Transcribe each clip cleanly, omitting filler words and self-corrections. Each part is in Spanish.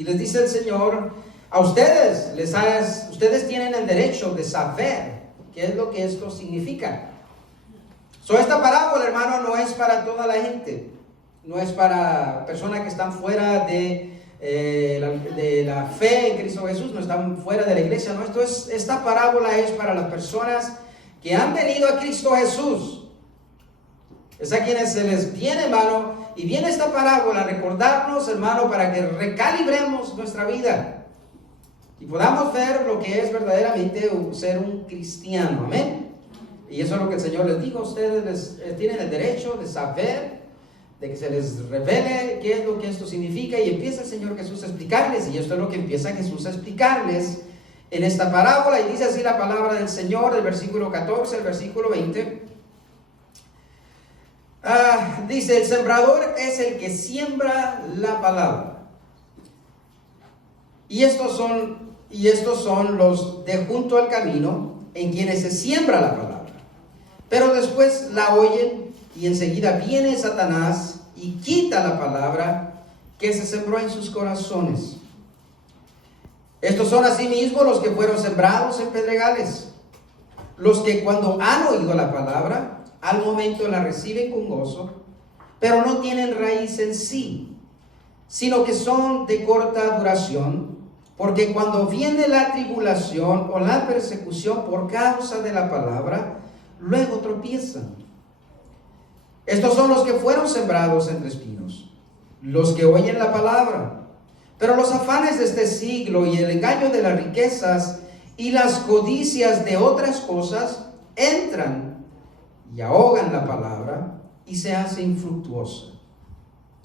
Y les dice el Señor, ustedes tienen el derecho de saber qué es lo que esto significa. Esta parábola, hermano, no es para toda la gente. No es para personas que están fuera de la fe en Cristo Jesús, no están fuera de la iglesia. No, esta parábola es para las personas que han venido a Cristo Jesús. Es a quienes se les viene, hermano, y viene esta parábola a recordarnos, hermano, para que recalibremos nuestra vida y podamos ver lo que es verdaderamente ser un cristiano. Amén. Y eso es lo que el Señor les dijo. Ustedes tienen el derecho de saber, de que se les revele qué es lo que esto significa. Y empieza el Señor Jesús a explicarles. Y esto es lo que empieza Jesús a explicarles en esta parábola. Y dice así la palabra del Señor, del versículo 14 al versículo 20. Dice, el sembrador es el que siembra la palabra. Y estos son los de junto al camino, en quienes se siembra la palabra. Pero después la oyen y enseguida viene Satanás y quita la palabra que se sembró en sus corazones. Estos son asimismo los que fueron sembrados en pedregales, los que cuando han oído la palabra, al momento la reciben con gozo, pero no tienen raíz en sí, sino que son de corta duración, porque cuando viene la tribulación o la persecución por causa de la palabra, luego tropiezan. Estos son los que fueron sembrados entre espinos, los que oyen la palabra, pero los afanes de este siglo y el engaño de las riquezas y las codicias de otras cosas entran y ahogan la palabra y se hace infructuosa.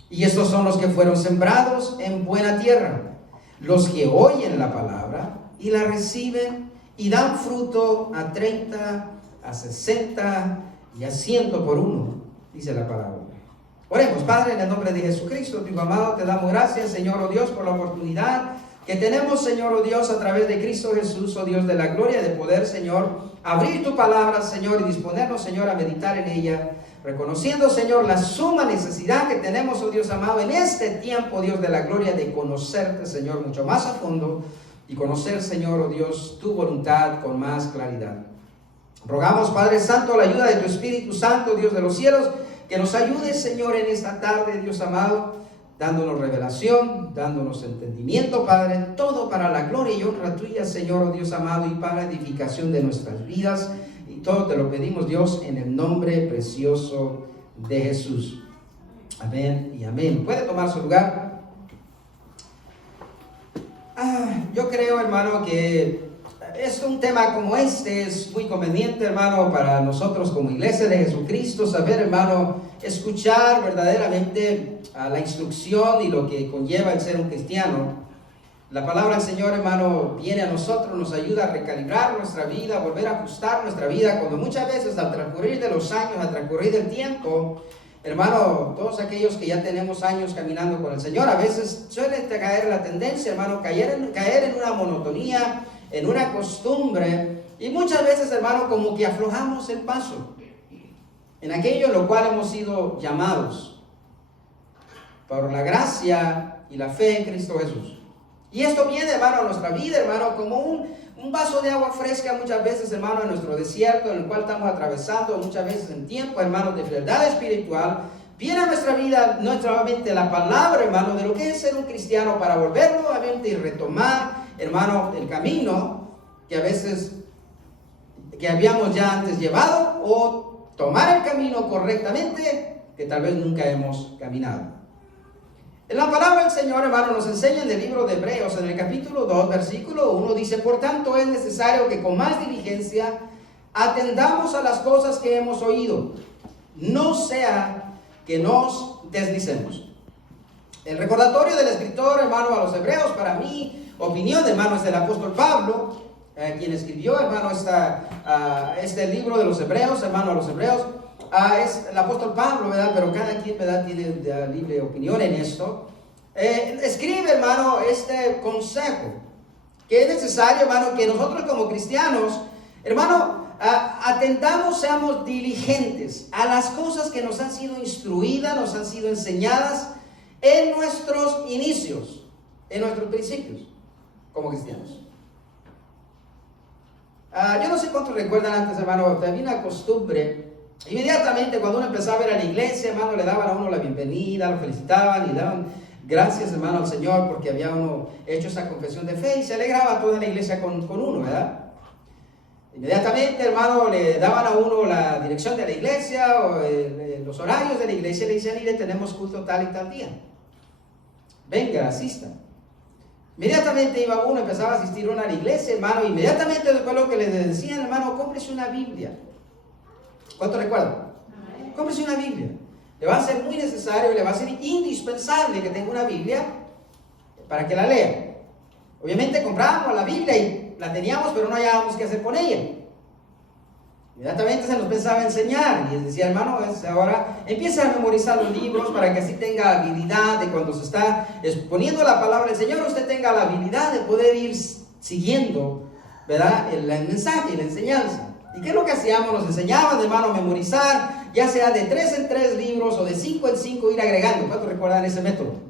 Y estos son los que fueron sembrados en buena tierra, los que oyen la palabra y la reciben y dan fruto a 30, a 60 y a 100 por uno, dice la parábola. Oremos. Padre, en el nombre de Jesucristo, tu Hijo amado, te damos gracias, Señor, oh Dios, por la oportunidad que tenemos, Señor, oh Dios, a través de Cristo Jesús, oh Dios de la gloria, de poder, Señor, abrir tu palabra, Señor, y disponernos, Señor, a meditar en ella, reconociendo, Señor, la suma necesidad que tenemos, oh Dios amado, en este tiempo, Dios de la gloria, de conocerte, Señor, mucho más a fondo, y conocer, Señor, oh Dios, tu voluntad con más claridad. Rogamos, Padre Santo, la ayuda de tu Espíritu Santo, Dios de los cielos, que nos ayude, Señor, en esta tarde, Dios amado, dándonos revelación, dándonos entendimiento, Padre, todo para la gloria y honra tuya, Señor, oh Dios amado, y para edificación de nuestras vidas. Y todo te lo pedimos, Dios, en el nombre precioso de Jesús. Amén y amén. ¿Puede tomar su lugar? Yo creo, hermano, que un tema como este es muy conveniente, hermano, para nosotros como iglesia de Jesucristo, saber, hermano, escuchar verdaderamente la instrucción y lo que conlleva el ser un cristiano. La palabra del Señor, hermano, viene a nosotros, nos ayuda a recalibrar nuestra vida, a volver a ajustar nuestra vida, cuando muchas veces al transcurrir de los años, al transcurrir del tiempo, hermano, todos aquellos que ya tenemos años caminando con el Señor, a veces suele caer la tendencia, hermano, caer en una monotonía, en una costumbre, y muchas veces, hermano, como que aflojamos el paso en aquello en lo cual hemos sido llamados por la gracia y la fe en Cristo Jesús. Y esto viene, hermano, a nuestra vida, hermano, como un vaso de agua fresca muchas veces, hermano, en nuestro desierto en el cual estamos atravesando muchas veces en tiempo, hermano, de verdad espiritual. Viene a nuestra vida nuevamente la palabra, hermano, de lo que es ser un cristiano, para volver nuevamente y retomar, hermano, el camino que a veces que habíamos ya antes llevado, o tomar el camino correctamente que tal vez nunca hemos caminado. En la palabra del Señor, hermano, nos enseña en el libro de Hebreos, en el capítulo 2, versículo 1, dice: por tanto es necesario que con más diligencia atendamos a las cosas que hemos oído, no sea que nos deslicemos. El recordatorio del escritor, hermano, a los hebreos, para mi opinión, hermano, es del apóstol Pablo, quien escribió, hermano, este libro de los hebreos, hermano, a los hebreos. Es el apóstol Pablo, ¿verdad? Pero cada quien, ¿verdad?, tiene libre opinión en esto. Escribe, hermano, este consejo, que es necesario, hermano, que nosotros como cristianos, hermano, atendamos, seamos diligentes a las cosas que nos han sido instruidas, nos han sido enseñadas en nuestros inicios. en nuestros principios como cristianos. Yo no sé cuántos recuerdan antes, hermano, había una costumbre. Inmediatamente cuando uno empezaba a ir a la iglesia, hermano, le daban a uno la bienvenida, lo felicitaban y le daban gracias, hermano, al Señor porque había uno hecho esa confesión de fe y se alegraba toda la iglesia con uno, ¿verdad? Inmediatamente, hermano, le daban a uno la dirección de la iglesia o los horarios de la iglesia y le decían, mire, tenemos culto tal y tal día. Venga, asista. Inmediatamente iba uno, empezaba a asistir uno a la iglesia, hermano, inmediatamente después lo que le decían, hermano, cómprese una Biblia. ¿Cuánto recuerdan? Cómprese una Biblia. Le va a ser muy necesario, le va a ser indispensable que tenga una Biblia para que la lea. Obviamente comprábamos la Biblia y la teníamos, pero no hallábamos qué hacer con ella. Inmediatamente se nos pensaba enseñar y decía, hermano, ahora empiece a memorizar los libros para que así tenga habilidad de cuando se está exponiendo la palabra del Señor, usted tenga la habilidad de poder ir siguiendo, ¿verdad?, el mensaje y la enseñanza. ¿Y qué es lo que hacíamos? Nos enseñaban, hermano, a memorizar, ya sea de 3 en 3 libros o de 5 en 5 ir agregando. ¿Cuántos recuerdan ese método?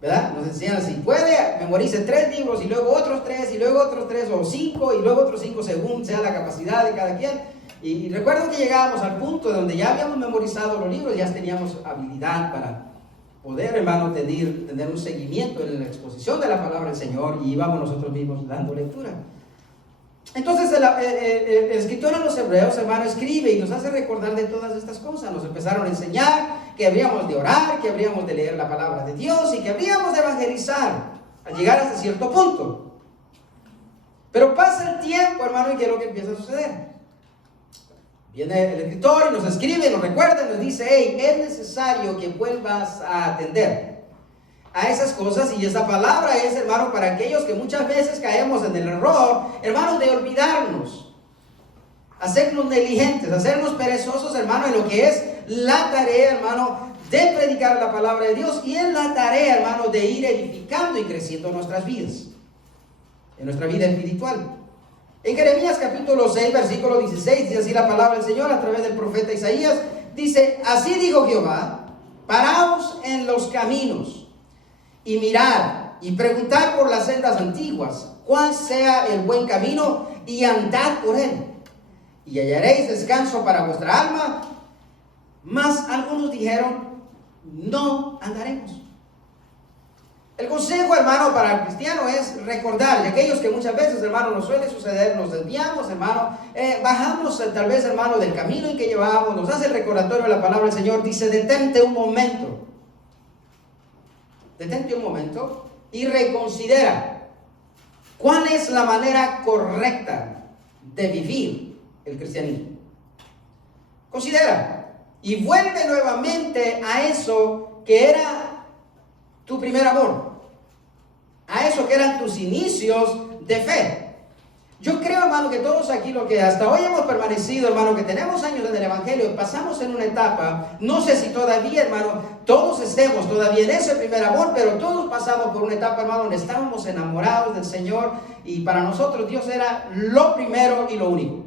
¿Verdad? Nos enseñan así, puede, memorice 3 libros y luego otros 3 y luego otros 3 o 5 y luego otros 5 según sea la capacidad de cada quien. Y recuerdo que llegábamos al punto donde ya habíamos memorizado los libros, ya teníamos habilidad para poder, hermano, tener un seguimiento en la exposición de la palabra del Señor y íbamos nosotros mismos dando lectura. Entonces el escritor a los hebreos, hermano, escribe y nos hace recordar de todas estas cosas. Nos empezaron a enseñar que habríamos de orar, que habríamos de leer la palabra de Dios y que habríamos de evangelizar al llegar hasta cierto punto. Pero pasa el tiempo, hermano, y ¿qué es lo que empieza a suceder? Viene el escritor y nos escribe, nos recuerda y nos dice, hey, es necesario que vuelvas a atender a esas cosas, y esa palabra es, hermano, para aquellos que muchas veces caemos en el error, hermano, de olvidarnos, hacernos negligentes, hacernos perezosos, hermano, en lo que es la tarea, hermano, de predicar la palabra de Dios y en la tarea, hermano, de ir edificando y creciendo nuestras vidas, en nuestra vida espiritual. En Jeremías capítulo 6, versículo 16, dice así la palabra del Señor a través del profeta Isaías, dice, así dijo Jehová, paraos en los caminos y mirad y preguntad por las sendas antiguas, cuál sea el buen camino, y andad por él, y hallaréis descanso para vuestra alma. Mas algunos dijeron, no andaremos. El consejo, hermano, para el cristiano es recordar, y aquellos que muchas veces, hermano, nos suele suceder, nos desviamos, hermano, bajamos tal vez, hermano, del camino en que llevábamos, nos hace el recordatorio de la palabra del Señor, dice, detente un momento y reconsidera cuál es la manera correcta de vivir el cristianismo. Considera y vuelve nuevamente a eso que era tu primer amor, a eso que eran tus inicios de fe. Yo creo, hermano, que todos aquí, lo que hasta hoy hemos permanecido, hermano, que tenemos años en el Evangelio, pasamos en una etapa, no sé si todavía, hermano, todos estemos todavía en ese primer amor, pero todos pasamos por una etapa, hermano, donde estábamos enamorados del Señor y para nosotros Dios era lo primero y lo único.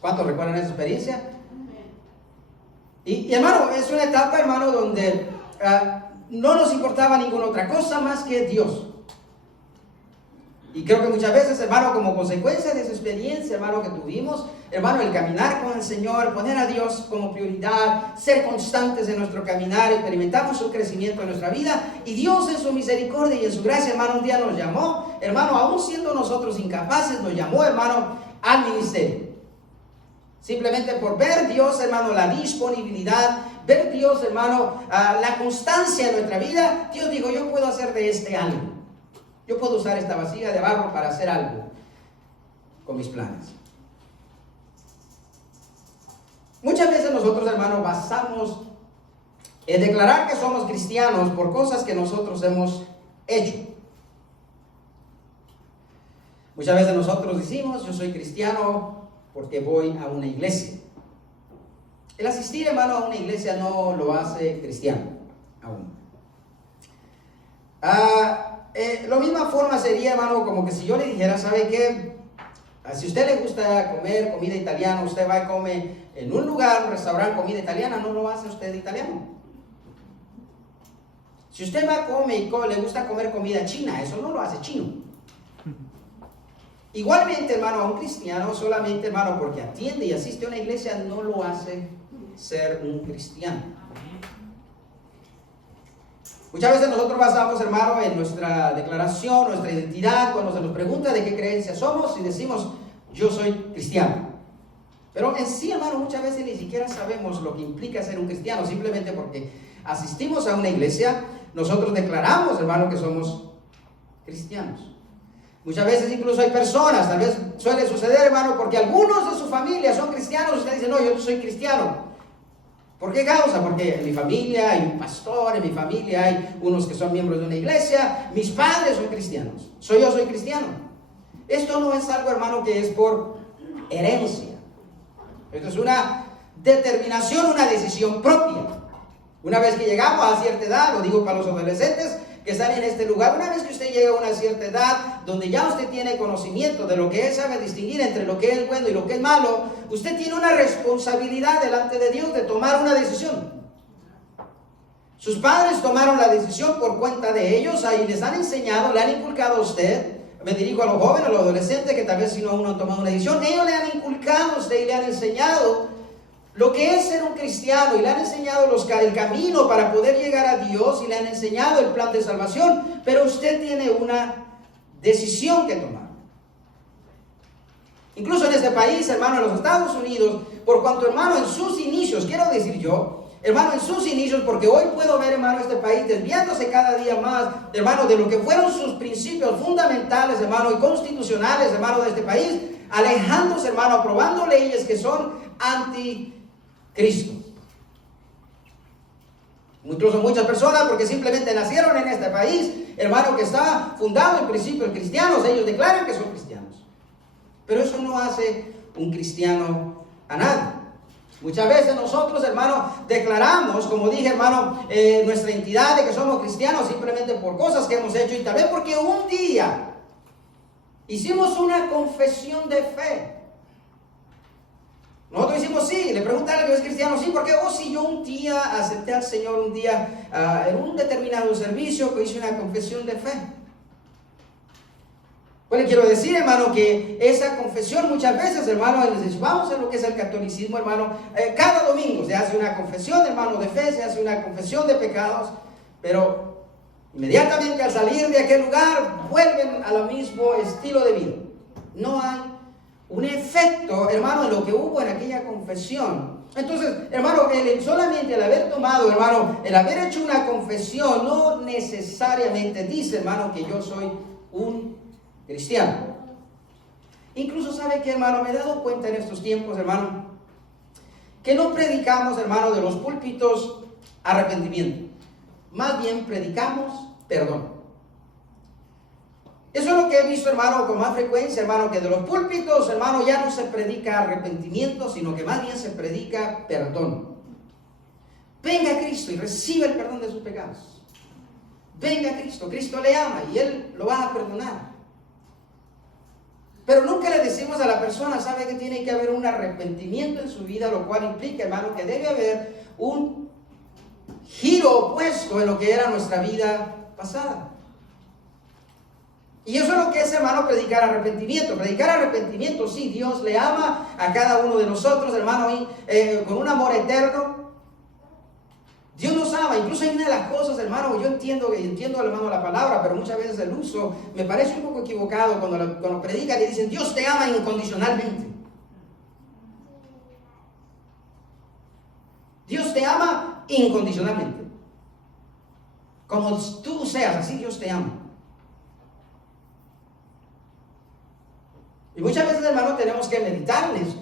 ¿Cuántos recuerdan esa experiencia? Y hermano, es una etapa, hermano, donde no nos importaba ninguna otra cosa más que Dios. Y creo que muchas veces, hermano, como consecuencia de esa experiencia, hermano, que tuvimos, hermano, el caminar con el Señor, poner a Dios como prioridad, ser constantes en nuestro caminar, experimentamos su crecimiento en nuestra vida, y Dios en su misericordia y en su gracia, hermano, un día nos llamó, hermano, aún siendo nosotros incapaces, nos llamó, hermano, al ministerio. Simplemente por ver Dios, hermano, la disponibilidad, ver Dios, hermano, la constancia en nuestra vida, Dios dijo, yo puedo hacer de este algo. Yo puedo usar esta vasija de barro para hacer algo con mis planes. Muchas veces nosotros, hermanos, basamos en declarar que somos cristianos por cosas que nosotros hemos hecho. Muchas veces nosotros decimos, yo soy cristiano porque voy a una iglesia. El asistir, hermano, a una iglesia no lo hace cristiano aún. La misma forma sería, hermano, como que si yo le dijera, ¿sabe qué? Si a usted le gusta comer comida italiana, usted va y come en un lugar, un restaurante, comida italiana, no lo hace usted italiano. Si Si usted va a comer y le gusta comer comida china, eso no lo hace chino. Igualmente, hermano, a un cristiano solamente, hermano, porque atiende y asiste a una iglesia, no lo hace ser un cristiano. Muchas veces nosotros basamos, hermano, en nuestra declaración, nuestra identidad, cuando se nos pregunta de qué creencia somos y decimos, yo soy cristiano. Pero en sí, hermano, muchas veces ni siquiera sabemos lo que implica ser un cristiano, simplemente porque asistimos a una iglesia, nosotros declaramos, hermano, que somos cristianos. Muchas veces incluso hay personas, tal vez suele suceder, hermano, porque algunos de su familia son cristianos, usted dice, no, yo no soy cristiano. ¿Por qué causa? Porque en mi familia hay un pastor, en mi familia hay unos que son miembros de una iglesia, mis padres son cristianos, yo soy cristiano. Esto no es algo, hermano, que es por herencia. Esto es una determinación, una decisión propia. Una vez que llegamos a cierta edad, lo digo para los adolescentes que están en este lugar, una vez que usted llega a una cierta edad donde ya usted tiene conocimiento de lo que él sabe distinguir entre lo que es bueno y lo que es malo, usted tiene una responsabilidad delante de Dios de tomar una decisión. Sus padres tomaron la decisión por cuenta de ellos, ahí les han enseñado, le han inculcado a usted. Me dirijo a los jóvenes, a los adolescentes que tal vez si no aún no han tomado una decisión, ellos le han inculcado a usted y le han enseñado lo que es ser un cristiano y le han enseñado el camino para poder llegar a Dios y le han enseñado el plan de salvación, pero usted tiene una decisión que tomar. Incluso en este país, hermano, en los Estados Unidos, por cuanto, hermano, en sus inicios, quiero decir yo, hermano, en sus inicios, porque hoy puedo ver, hermano, este país desviándose cada día más, hermano, de lo que fueron sus principios fundamentales, hermano, y constitucionales, hermano, de este país, alejándose, hermano, aprobando leyes que son anti-Cristo. Incluso muchas personas, porque simplemente nacieron en este país, hermano, que está fundado en principios cristianos, ellos declaran que son cristianos. Pero eso no hace un cristiano a nadie. Muchas veces nosotros, hermano, declaramos, como dije, hermano, nuestra identidad de que somos cristianos simplemente por cosas que hemos hecho y tal vez porque un día hicimos una confesión de fe. Nosotros decimos sí, le preguntan a alguien que es cristiano, sí, porque si yo un día acepté al Señor, un día en un determinado servicio que hice una confesión de fe. Pues le quiero decir, hermano, que esa confesión muchas veces, hermano, vamos a lo que es el catolicismo, hermano, cada domingo se hace una confesión, hermano, de fe, se hace una confesión de pecados, pero inmediatamente al salir de aquel lugar vuelven al mismo estilo de vida. No hay un efecto, hermano, en lo que hubo en aquella confesión. Entonces, hermano, solamente el haber tomado, hermano, el haber hecho una confesión no necesariamente dice, hermano, que yo soy un cristiano. Incluso sabe que, hermano, me he dado cuenta en estos tiempos, hermano, que no predicamos, hermano, de los púlpitos arrepentimiento. Más bien predicamos perdón. Eso es lo que he visto, hermano, con más frecuencia, hermano, que de los púlpitos, hermano, ya no se predica arrepentimiento, sino que más bien se predica perdón. Venga a Cristo y reciba el perdón de sus pecados. Venga a Cristo, Cristo le ama y Él lo va a perdonar. Pero nunca le decimos a la persona, sabe que tiene que haber un arrepentimiento en su vida, lo cual implica, hermano, que debe haber un giro opuesto en lo que era nuestra vida pasada. Y eso es lo que es, hermano, predicar arrepentimiento. Predicar arrepentimiento, sí, Dios le ama a cada uno de nosotros, hermano, con un amor eterno. Dios nos ama. Incluso hay una de las cosas, hermano, yo entiendo, hermano, la palabra, pero muchas veces el uso me parece un poco equivocado cuando predican y dicen, Dios te ama incondicionalmente. Dios te ama incondicionalmente. Como tú seas, así Dios te ama. Y muchas veces, hermano, tenemos que meditar en eso.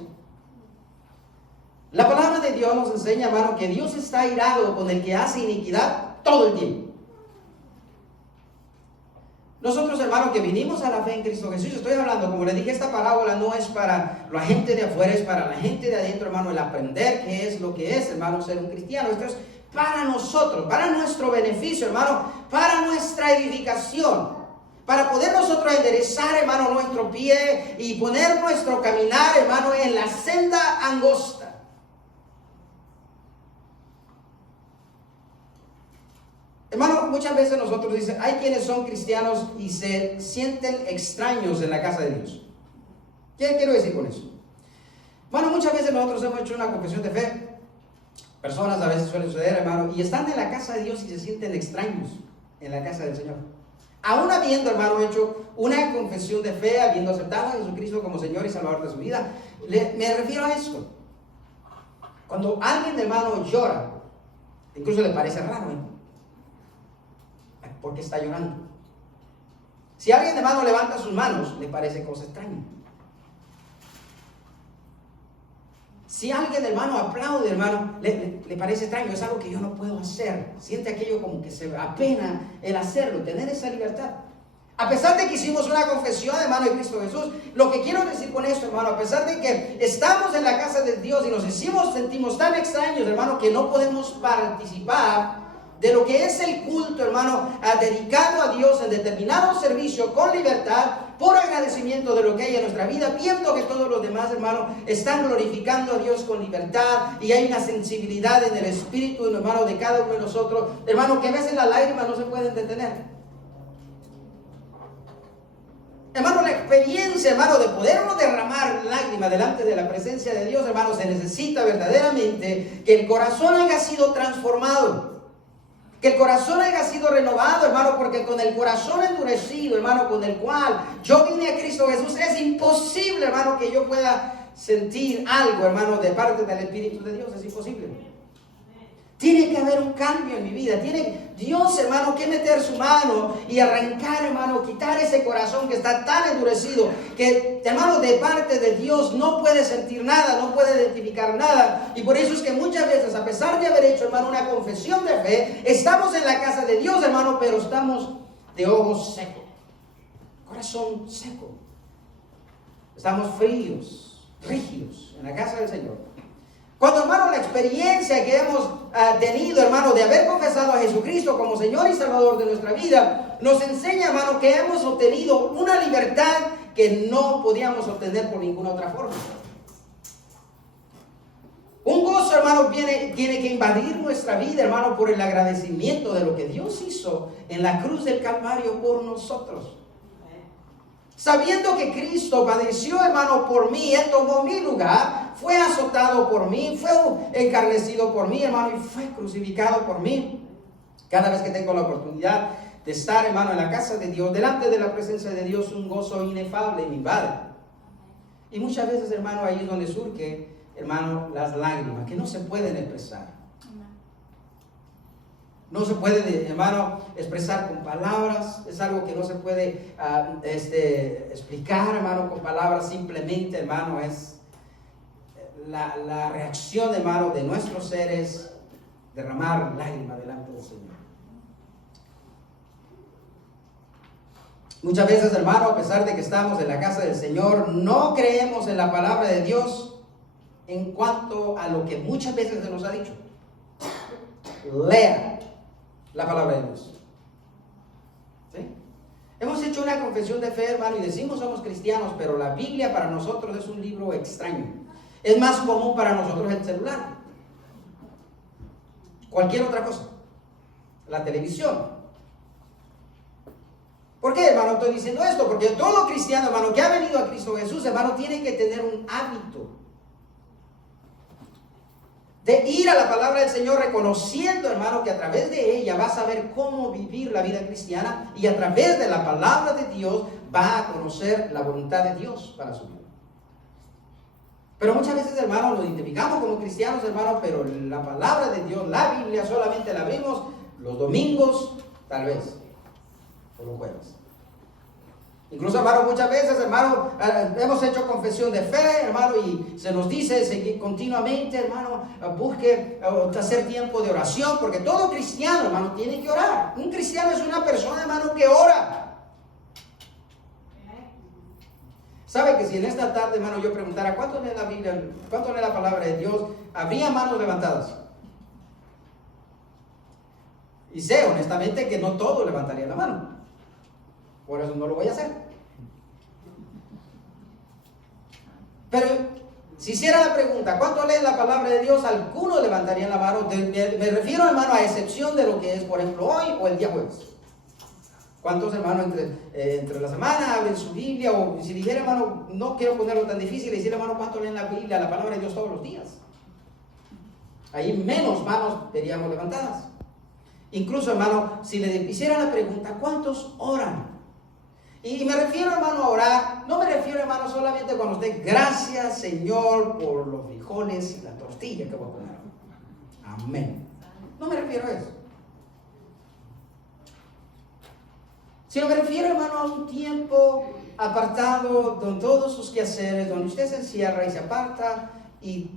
La palabra de Dios nos enseña, hermano, que Dios está airado con el que hace iniquidad todo el tiempo. Nosotros, hermano, que vinimos a la fe en Cristo Jesús, estoy hablando, como le dije, esta parábola no es para la gente de afuera, es para la gente de adentro, hermano, el aprender qué es lo que es, hermano, ser un cristiano. Esto es para nosotros, para nuestro beneficio, hermano, para nuestra edificación. Para poder nosotros enderezar, hermano, nuestro pie y poner nuestro caminar, hermano, en la senda angosta. Hermano, muchas veces nosotros dicen, hay quienes son cristianos y se sienten extraños en la casa de Dios. ¿Qué quiero decir con eso? Bueno, muchas veces nosotros hemos hecho una confesión de fe. Personas a veces suele suceder, hermano, y están en la casa de Dios y se sienten extraños en la casa del Señor. Aún habiendo, hermano, hecho una confesión de fe, habiendo aceptado a Jesucristo como Señor y Salvador de su vida, me refiero a esto. Cuando alguien, hermano, llora, incluso le parece raro, porque está llorando. Si alguien, hermano, levanta sus manos, le parece cosa extraña. Si alguien, hermano, aplaude, hermano, le parece extraño, es algo que yo no puedo hacer. Siente aquello como que se apena el hacerlo, tener esa libertad. A pesar de que hicimos una confesión, hermano, de Cristo Jesús, lo que quiero decir con esto, hermano, a pesar de que estamos en la casa de Dios y nos sentimos tan extraños, hermano, que no podemos participar de lo que es el culto, hermano, dedicado a Dios en determinado servicio con libertad, por agradecimiento de lo que hay en nuestra vida, viendo que todos los demás, hermano, están glorificando a Dios con libertad y hay una sensibilidad en el espíritu, hermano, de cada uno de nosotros, hermano, que a veces las lágrimas no se pueden detener. Hermano, la experiencia, hermano, de podernos derramar lágrimas delante de la presencia de Dios, hermano, se necesita verdaderamente que el corazón haya sido transformado. Que el corazón haya sido renovado, hermano, porque con el corazón endurecido, hermano, con el cual yo vine a Cristo Jesús, es imposible, hermano, que yo pueda sentir algo, hermano, de parte del Espíritu de Dios. Es imposible. Tiene que haber un cambio en mi vida. Tiene Dios, hermano, que meter su mano y arrancar, hermano, quitar ese corazón que está tan endurecido que, hermano, de parte de Dios no puede sentir nada, no puede identificar nada. Y por eso es que muchas veces, a pesar de haber hecho, hermano, una confesión de fe, estamos en la casa de Dios, hermano, pero estamos de ojos secos, corazón seco. Estamos fríos, rígidos en la casa del Señor. Cuando, hermano, la experiencia que hemos tenido, hermano, de haber confesado a Jesucristo como Señor y Salvador de nuestra vida, nos enseña, hermano, que hemos obtenido una libertad que no podíamos obtener por ninguna otra forma. Un gozo, hermano, tiene que invadir nuestra vida, hermano, por el agradecimiento de lo que Dios hizo en la cruz del Calvario por nosotros. Sabiendo que Cristo padeció, hermano, por mí, Él tomó mi lugar, fue azotado por mí, fue encarnecido por mí, hermano, y fue crucificado por mí. Cada vez que tengo la oportunidad de estar, hermano, en la casa de Dios, delante de la presencia de Dios, un gozo inefable me invade. Y muchas veces, hermano, ahí es donde surge, hermano, las lágrimas, que no se pueden expresar. No se puede, hermano, expresar con palabras. Es algo que no se puede explicar, hermano, con palabras. Simplemente, hermano, es la reacción, hermano, de nuestros seres, derramar lágrimas delante del Señor. Muchas veces, hermano, a pesar de que estamos en la casa del Señor, no creemos en la palabra de Dios en cuanto a lo que muchas veces se nos ha dicho. Lea la palabra de Dios. ¿Sí? Hemos hecho una confesión de fe, hermano, y decimos somos cristianos, pero la Biblia para nosotros es un libro extraño. Es más común para nosotros el celular, cualquier otra cosa, la televisión. ¿Por qué, hermano, estoy diciendo esto? Porque todo cristiano, hermano, que ha venido a Cristo Jesús, hermano, tiene que tener un hábito de ir a la palabra del Señor, reconociendo, hermano, que a través de ella va a saber cómo vivir la vida cristiana, y a través de la palabra de Dios va a conocer la voluntad de Dios para su vida. Pero muchas veces, hermano, nos identificamos como cristianos, hermano, pero la palabra de Dios, la Biblia, solamente la abrimos los domingos, tal vez, o los jueves. Incluso, hermano, muchas veces, hermano, hemos hecho confesión de fe, hermano, y se nos dice seguir continuamente, hermano, busque hacer tiempo de oración, porque todo cristiano, hermano, tiene que orar. Un cristiano es una persona, hermano, que ora. ¿Sabe que si en esta tarde, hermano, yo preguntara cuánto lee la Biblia, cuánto lee la palabra de Dios, habría manos levantadas? Y sé, honestamente, que no todos levantarían la mano. Por eso no lo voy a hacer. Pero Si hiciera la pregunta, ¿cuánto leen la palabra de Dios? Algunos levantarían la mano. Me refiero, hermano, a excepción de lo que es, por ejemplo, hoy o el día jueves. ¿Cuántos hermanos entre la semana abren su Biblia? O si dijera, hermano, no quiero ponerlo tan difícil, decir, hermano, ¿cuánto leen la Biblia, la palabra de Dios todos los días? Ahí menos manos veríamos levantadas. Incluso, hermano, si le hiciera la pregunta, ¿cuántos oran? Y me refiero, hermano, a orar. No me refiero, hermano, solamente cuando usted, gracias, Señor, por los frijoles y la tortilla que voy a comer. Amén. No me refiero a eso. Sino me refiero, hermano, a un tiempo apartado con todos sus quehaceres, donde usted se encierra y se aparta y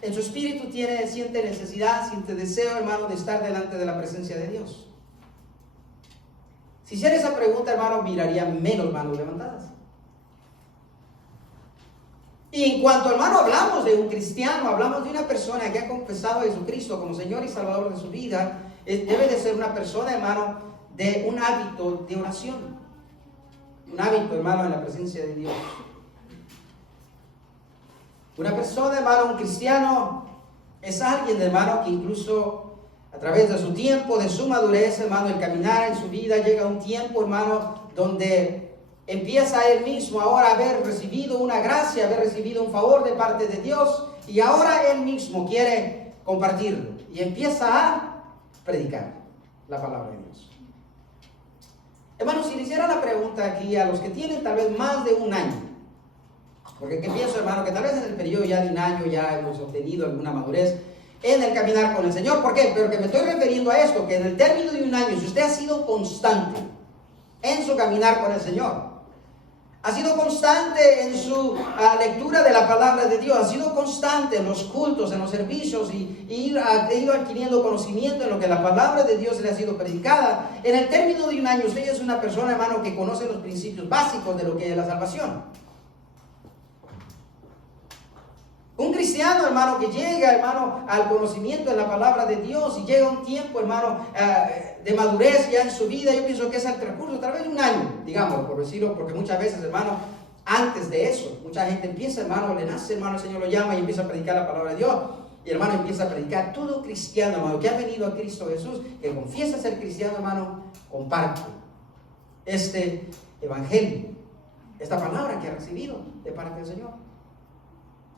en su espíritu siente necesidad, siente deseo, hermano, de estar delante de la presencia de Dios. Si hiciera esa pregunta, hermano, miraría menos manos levantadas. Y en cuanto, hermano, hablamos de un cristiano, hablamos de una persona que ha confesado a Jesucristo como Señor y Salvador de su vida, debe de ser una persona, hermano, de un hábito de oración. Un hábito, hermano, en la presencia de Dios. Una persona, hermano, un cristiano, es alguien, hermano, que incluso a través de su tiempo, de su madurez, hermano, el caminar en su vida, llega un tiempo, hermano, donde empieza él mismo ahora a haber recibido una gracia, haber recibido un favor de parte de Dios, y ahora él mismo quiere compartirlo y empieza a predicar la palabra de Dios. Hermano, si le hiciera la pregunta aquí a los que tienen tal vez más de un año, porque que pienso, hermano, que tal vez en el periodo ya de un año ya hemos obtenido alguna madurez en el caminar con el Señor. ¿Por qué? Pero que me estoy refiriendo a esto, que en el término de un año, si usted ha sido constante en su caminar con el Señor, ha sido constante en su lectura de la palabra de Dios, ha sido constante en los cultos, en los servicios y ha ido adquiriendo conocimiento en lo que la palabra de Dios le ha sido predicada. En el término de un año, usted es una persona, hermano, que conoce los principios básicos de lo que es la salvación. Un cristiano, hermano, que llega, hermano, al conocimiento de la palabra de Dios y llega un tiempo, hermano, de madurez ya en su vida, yo pienso que es el transcurso, tal vez un año, digamos, por decirlo, porque muchas veces, hermano, antes de eso, mucha gente empieza, hermano, le nace, hermano, el Señor lo llama y empieza a predicar la palabra de Dios. Y hermano, empieza a predicar. Todo cristiano, hermano, que ha venido a Cristo Jesús, que confiesa ser cristiano, hermano, comparte este evangelio, esta palabra que ha recibido de parte del Señor.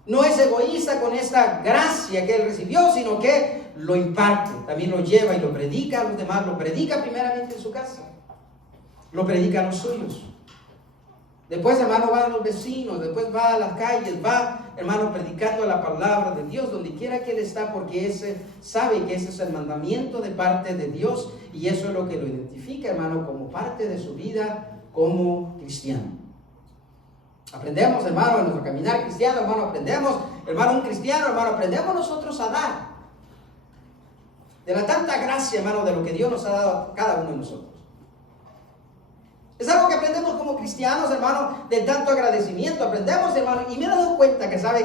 No es egoísta con esta gracia que él recibió, sino que lo imparte, también lo lleva y lo predica a los demás, lo predica primeramente en su casa, lo predica a los suyos. Después, hermano, va a los vecinos, después va a las calles, va, hermano, predicando la palabra de Dios donde quiera que él está, porque ese sabe que ese es el mandamiento de parte de Dios y eso es lo que lo identifica, hermano, como parte de su vida como cristiano. Aprendemos, hermano, en nuestro caminar cristiano, hermano, aprendemos, hermano, un cristiano, hermano, aprendemos nosotros a dar de la tanta gracia, hermano, de lo que Dios nos ha dado a cada uno de nosotros. Es algo que aprendemos como cristianos, hermano, de tanto agradecimiento, aprendemos, hermano, y me he dado cuenta que sabe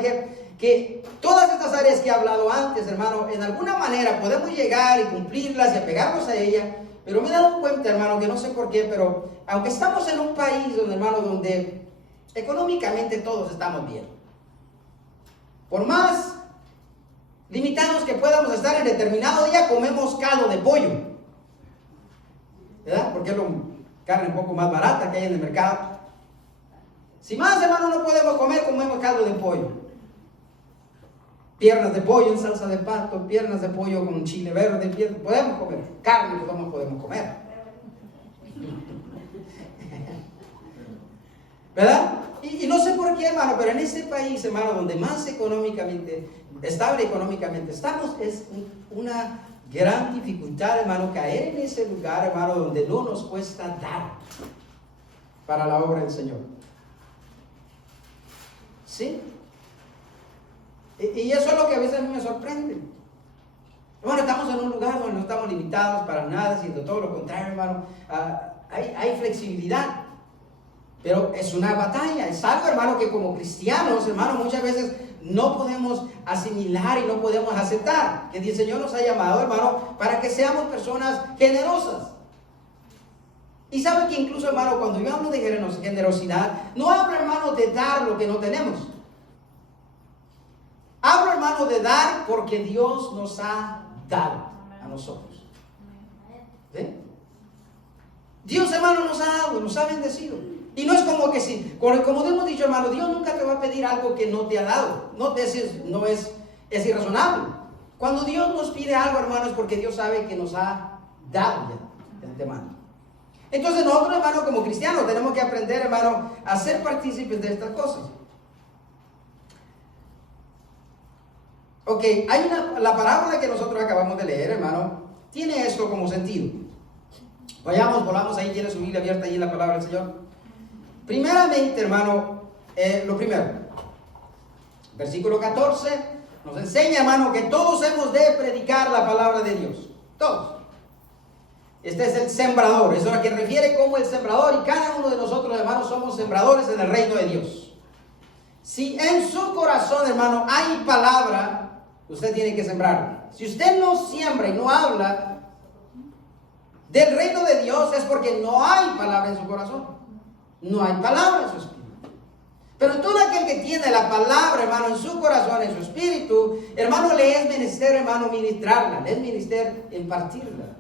que todas estas áreas que he hablado antes, hermano, en alguna manera podemos llegar y cumplirlas y apegarnos a ellas, pero me he dado cuenta, hermano, que no sé por qué, pero aunque estamos en un país donde, hermano, donde económicamente todos estamos bien. Por más limitados que podamos estar en determinado día, comemos caldo de pollo, ¿verdad? Porque es la carne un poco más barata que hay en el mercado. Si más, hermano, no podemos comer, comemos caldo de pollo. Piernas de pollo en salsa de pato, piernas de pollo con chile verde, podemos comer. Carne podemos comer. ¿Verdad? Y no sé por qué, hermano, pero en ese país, hermano, donde más estable económicamente estamos, es una gran dificultad, hermano, caer en ese lugar, hermano, donde no nos cuesta dar para la obra del Señor. ¿Sí? Y eso es lo que a veces a mí me sorprende. Hermano, estamos en un lugar donde no estamos limitados para nada, sino todo lo contrario, hermano. Hay flexibilidad. Pero es una batalla, es algo, hermano, que como cristianos, hermano, muchas veces no podemos asimilar y no podemos aceptar. Que el Señor nos ha llamado, hermano, para que seamos personas generosas. Y sabe que incluso, hermano, cuando yo hablo de generosidad, no hablo, hermano, de dar lo que no tenemos. Hablo, hermano, de dar porque Dios nos ha dado a nosotros. ¿Sí? Dios, hermano, nos ha dado, nos ha bendecido. Y no es como que si, como hemos dicho, hermano, Dios nunca te va a pedir algo que no te ha dado. No es irrazonable. Cuando Dios nos pide algo, hermano, es porque Dios sabe que nos ha dado ya de antemano. Entonces nosotros, hermano, como cristianos, tenemos que aprender, hermano, a ser partícipes de estas cosas. Ok, la parábola que nosotros acabamos de leer, hermano, tiene esto como sentido. Volvamos ahí, tiene su Biblia abierta ahí en la palabra del Señor. Primeramente, hermano, lo primero, versículo 14, nos enseña, hermano, que todos hemos de predicar la palabra de Dios. Todos. Este es el sembrador, eso es lo que refiere como el sembrador, y cada uno de nosotros, hermanos, somos sembradores en el reino de Dios. Si en su corazón, hermano, hay palabra, usted tiene que sembrar. Si usted no siembra y no habla del reino de Dios, es porque no hay palabra en su corazón. No hay palabra en su espíritu. Pero todo aquel que tiene la palabra, hermano, en su corazón, en su espíritu, hermano, le es menester, hermano, ministrarla, le es menester impartirla.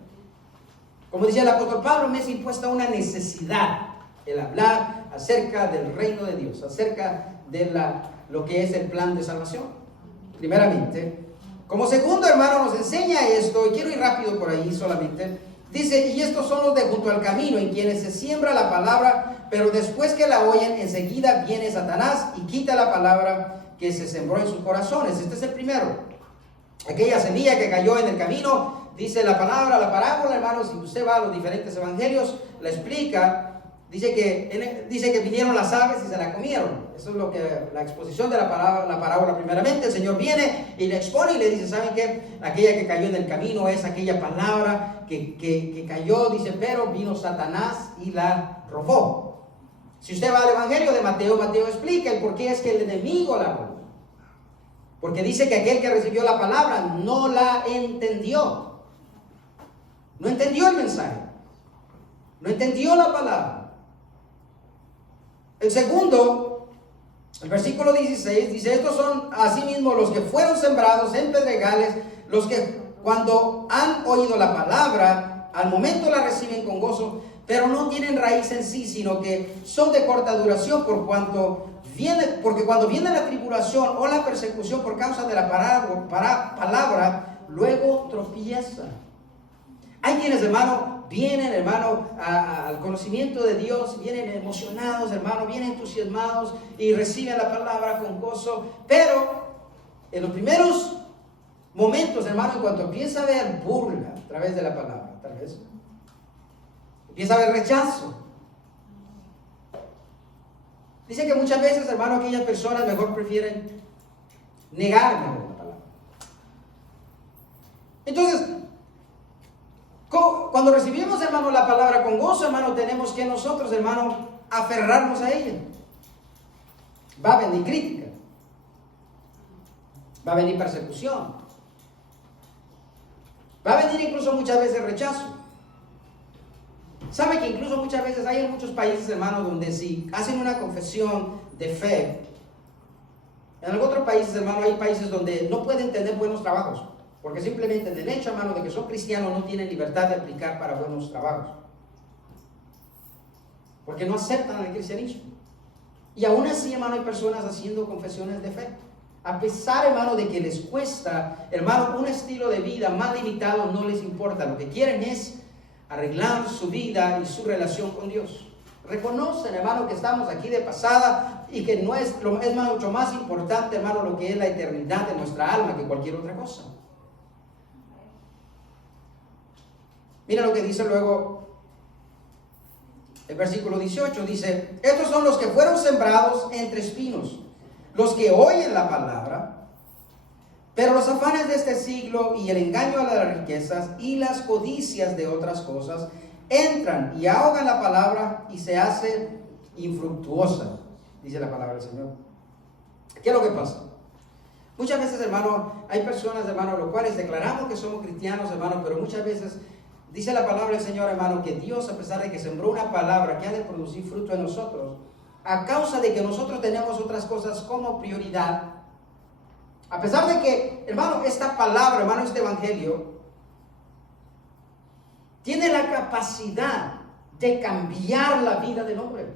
Como decía el apóstol Pablo, me es impuesta una necesidad el hablar acerca del reino de Dios, acerca de lo que es el plan de salvación. Primeramente. Como segundo, hermano, nos enseña esto, y quiero ir rápido por ahí solamente. Dice, y estos son los de junto al camino, en quienes se siembra la palabra, pero después que la oyen, enseguida viene Satanás y quita la palabra que se sembró en sus corazones. Este es el primero. Aquella semilla que cayó en el camino, dice la palabra, la parábola, hermanos, si usted va a los diferentes evangelios, la explica. Dice que vinieron las aves y se la comieron. Eso es lo que la exposición de la parábola primeramente. El Señor viene y le expone y le dice, ¿saben qué? Aquella que cayó en el camino es aquella palabra que cayó, dice, pero vino Satanás y la robó. Si usted va al evangelio de Mateo, Mateo explica el por qué es que el enemigo la robó. Porque dice que aquel que recibió la palabra no la entendió. No entendió el mensaje. No entendió la palabra. El segundo, el versículo 16, dice, estos son asimismo los que fueron sembrados en pedregales, los que cuando han oído la palabra, al momento la reciben con gozo, pero no tienen raíz en sí, sino que son de corta duración, porque cuando viene la tribulación o la persecución por causa de la palabra, luego tropiezan. Hay quienes, hermano, vienen, hermano, al conocimiento de Dios, vienen emocionados, hermano, vienen entusiasmados y reciben la palabra con gozo, pero en los primeros momentos, hermano, en cuanto empieza a haber burla a través de la palabra, tal vez, empieza a haber rechazo. Dice que muchas veces, hermano, aquellas personas mejor prefieren negar la palabra. Entonces, cuando recibimos, hermano, la palabra con gozo, hermano, tenemos que nosotros, hermano, aferrarnos a ella. Va a venir crítica. Va a venir persecución. Va a venir incluso muchas veces rechazo. ¿Sabe que incluso muchas veces hay en muchos países, hermano, donde si hacen una confesión de fe, en algunos otros países, hermano, hay países donde no pueden tener buenos trabajos? Porque simplemente en el hecho, hermano, de que son cristianos no tienen libertad de aplicar para buenos trabajos. Porque no aceptan el cristianismo. Y aún así, hermano, hay personas haciendo confesiones de fe. A pesar, hermano, de que les cuesta, hermano, un estilo de vida más limitado, no les importa. Lo que quieren es arreglar su vida y su relación con Dios. Reconocen, hermano, que estamos aquí de pasada y que no es mucho más importante, hermano, lo que es la eternidad de nuestra alma que cualquier otra cosa. Mira lo que dice luego el versículo 18, dice, estos son los que fueron sembrados entre espinos, los que oyen la palabra, pero los afanes de este siglo y el engaño a las riquezas y las codicias de otras cosas entran y ahogan la palabra y se hace infructuosa, dice la palabra del Señor. ¿Qué es lo que pasa? Muchas veces, hermano, hay personas, hermano, los cuales declaramos que somos cristianos, hermano, pero muchas veces dice la palabra del Señor, hermano, que Dios, a pesar de que sembró una palabra que ha de producir fruto en nosotros, a causa de que nosotros tenemos otras cosas como prioridad, A pesar de que, hermano, esta palabra, hermano, este evangelio, tiene la capacidad de cambiar la vida del hombre,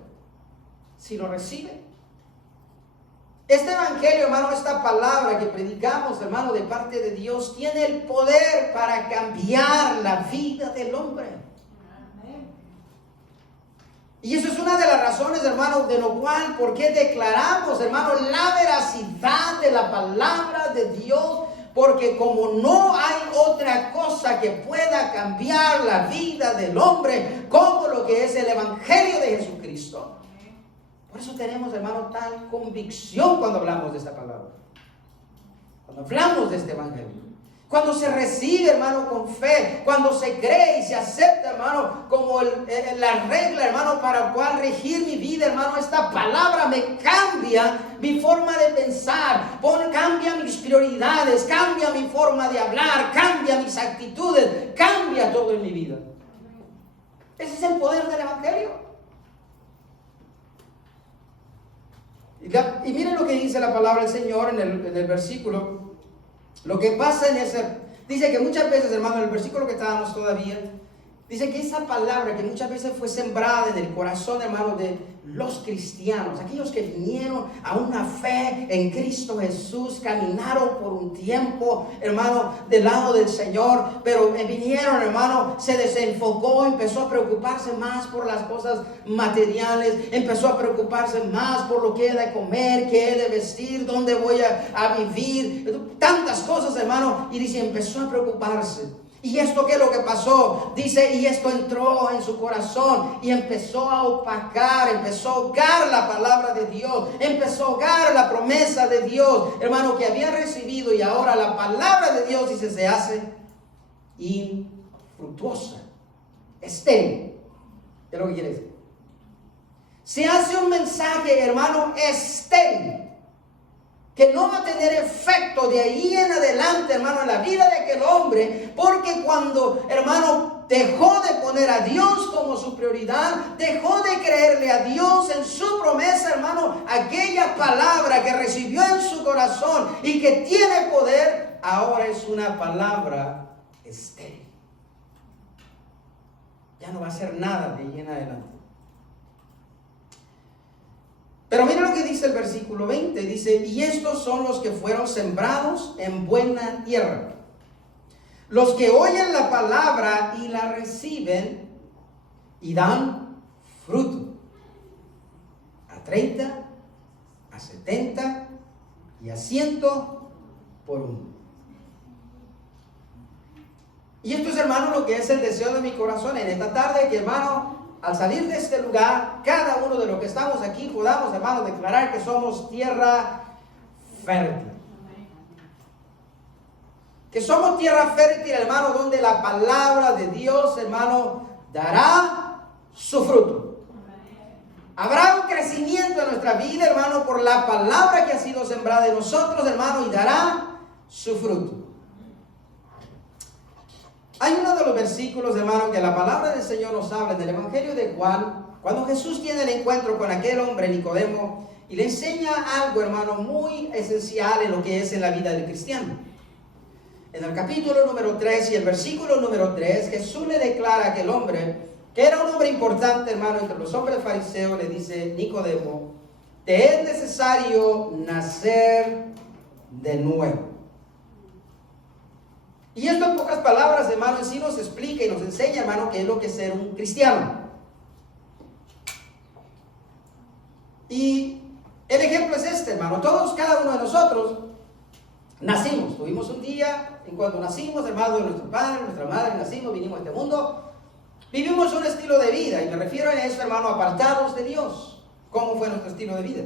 si lo recibe. Este evangelio, hermano, esta palabra que predicamos, hermano, de parte de Dios, tiene el poder para cambiar la vida del hombre. Y eso es una de las razones, hermano, de lo cual, por qué declaramos, hermano, la veracidad de la palabra de Dios. Porque como no hay otra cosa que pueda cambiar la vida del hombre como lo que es el evangelio de Jesucristo. Por eso tenemos, hermano, tal convicción cuando hablamos de esta palabra. Cuando hablamos de este evangelio. Cuando se recibe, hermano, con fe. Cuando se cree y se acepta, hermano, como la regla, hermano, para cual regir mi vida, hermano. Esta palabra me cambia mi forma de pensar. Cambia mis prioridades. Cambia mi forma de hablar. Cambia mis actitudes. Cambia todo en mi vida. Ese es el poder del evangelio. Y miren lo que dice la palabra del Señor en el versículo. Lo que pasa en ese, dice que muchas veces, hermano, en el versículo que estábamos todavía, dice que esa palabra que muchas veces fue sembrada en el corazón, hermano, de los cristianos, aquellos que vinieron a una fe en Cristo Jesús, caminaron por un tiempo, hermano, del lado del Señor, pero vinieron, hermano, se desenfocó, empezó a preocuparse más por las cosas materiales, empezó a preocuparse más por lo que he de comer, qué he de vestir, dónde voy a vivir, tantas cosas, hermano, y dice, empezó a preocuparse. ¿Y esto qué es lo que pasó? Dice, y esto entró en su corazón y empezó a opacar, empezó a ahogar la palabra de Dios, empezó a ahogar la promesa de Dios, hermano, que había recibido, y ahora la palabra de Dios, dice, se hace infructuosa, estéril. ¿Qué es lo que quiere decir? Se hace un mensaje, hermano, estéril, que no va a tener efecto de ahí en adelante, hermano, en la vida de aquel hombre, porque cuando, hermano, dejó de poner a Dios como su prioridad, dejó de creerle a Dios en su promesa, hermano, aquella palabra que recibió en su corazón y que tiene poder, ahora es una palabra estéril. Ya no va a hacer nada de ahí en adelante. Pero mira lo que dice el versículo 20, dice, y estos son los que fueron sembrados en buena tierra, los que oyen la palabra y la reciben y dan fruto, a 30, a 70 y a 100 por uno. Y esto es, hermano, lo que es el deseo de mi corazón en esta tarde, que, hermano, al salir de este lugar, cada uno de los que estamos aquí podamos, hermano, declarar que somos tierra fértil. Que somos tierra fértil, hermano, donde la palabra de Dios, hermano, dará su fruto. Habrá un crecimiento en nuestra vida, hermano, por la palabra que ha sido sembrada en nosotros, hermano, y dará su fruto. Hay uno de los versículos, hermano, que la palabra del Señor nos habla en el Evangelio de Juan, cuando Jesús tiene el encuentro con aquel hombre Nicodemo y le enseña algo, hermano, muy esencial en lo que es en la vida del cristiano. En el capítulo número 3 y el versículo número 3, Jesús le declara a aquel hombre, que era un hombre importante, hermano, entre los hombres fariseos, le dice, Nicodemo, te es necesario nacer de nuevo. Y esto en pocas palabras, hermano, en sí nos explica y nos enseña, hermano, qué es lo que es ser un cristiano. Y el ejemplo es este, hermano. Todos, cada uno de nosotros, nacimos. Tuvimos un día en cuando nacimos, hermano, de nuestro padre, nuestra madre, nacimos, vinimos a este mundo. Vivimos un estilo de vida, y me refiero a eso, hermano, apartados de Dios. ¿Cómo fue nuestro estilo de vida?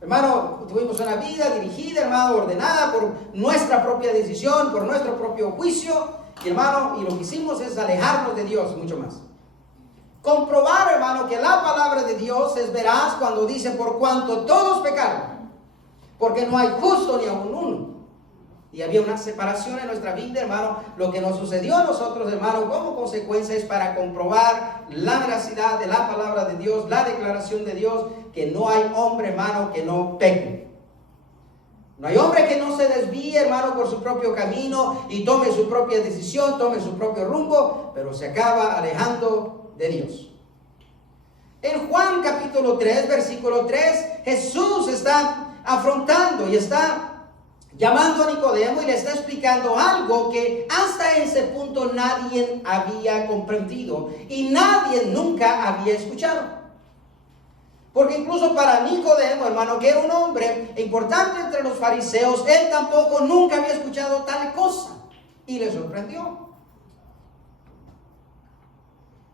Hermano, tuvimos una vida dirigida, hermano, ordenada por nuestra propia decisión, por nuestro propio juicio. Y, hermano, y lo que hicimos es alejarnos de Dios mucho más. Comprobar, hermano, que la palabra de Dios es veraz cuando dice, por cuanto todos pecaron, porque no hay justo ni aun uno. Y había una separación en nuestra vida, hermano. Lo que nos sucedió a nosotros, hermano, como consecuencia es para comprobar la veracidad de la palabra de Dios, la declaración de Dios, que no hay hombre, hermano, que no peque. No hay hombre que no se desvíe, hermano, por su propio camino y tome su propia decisión, tome su propio rumbo, pero se acaba alejando de Dios. En Juan capítulo 3, versículo 3, Jesús está afrontando y está llamando a Nicodemo y le está explicando algo que hasta ese punto nadie había comprendido y nadie nunca había escuchado. Porque incluso para Nicodemo, hermano, que era un hombre importante entre los fariseos, él tampoco nunca había escuchado tal cosa. Y le sorprendió.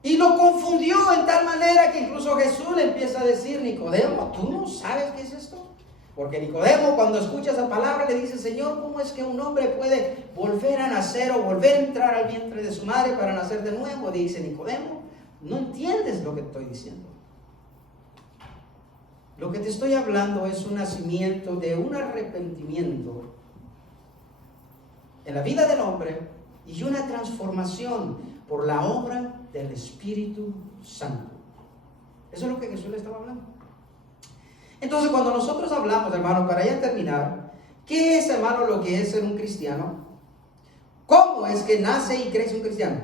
Y lo confundió en tal manera que incluso Jesús le empieza a decir: Nicodemo, ¿tú no sabes qué es esto? Porque Nicodemo, cuando escucha esa palabra, le dice: Señor, ¿cómo es que un hombre puede volver a nacer o volver a entrar al vientre de su madre para nacer de nuevo? Dice Nicodemo, no entiendes lo que estoy diciendo. Lo que te estoy hablando es un nacimiento de un arrepentimiento en la vida del hombre y una transformación por la obra del Espíritu Santo. Eso es lo que Jesús le estaba hablando. Entonces, cuando nosotros hablamos, hermano, para ya terminar, ¿qué es, hermano, lo que es ser un cristiano? ¿Cómo es que nace y crece un cristiano?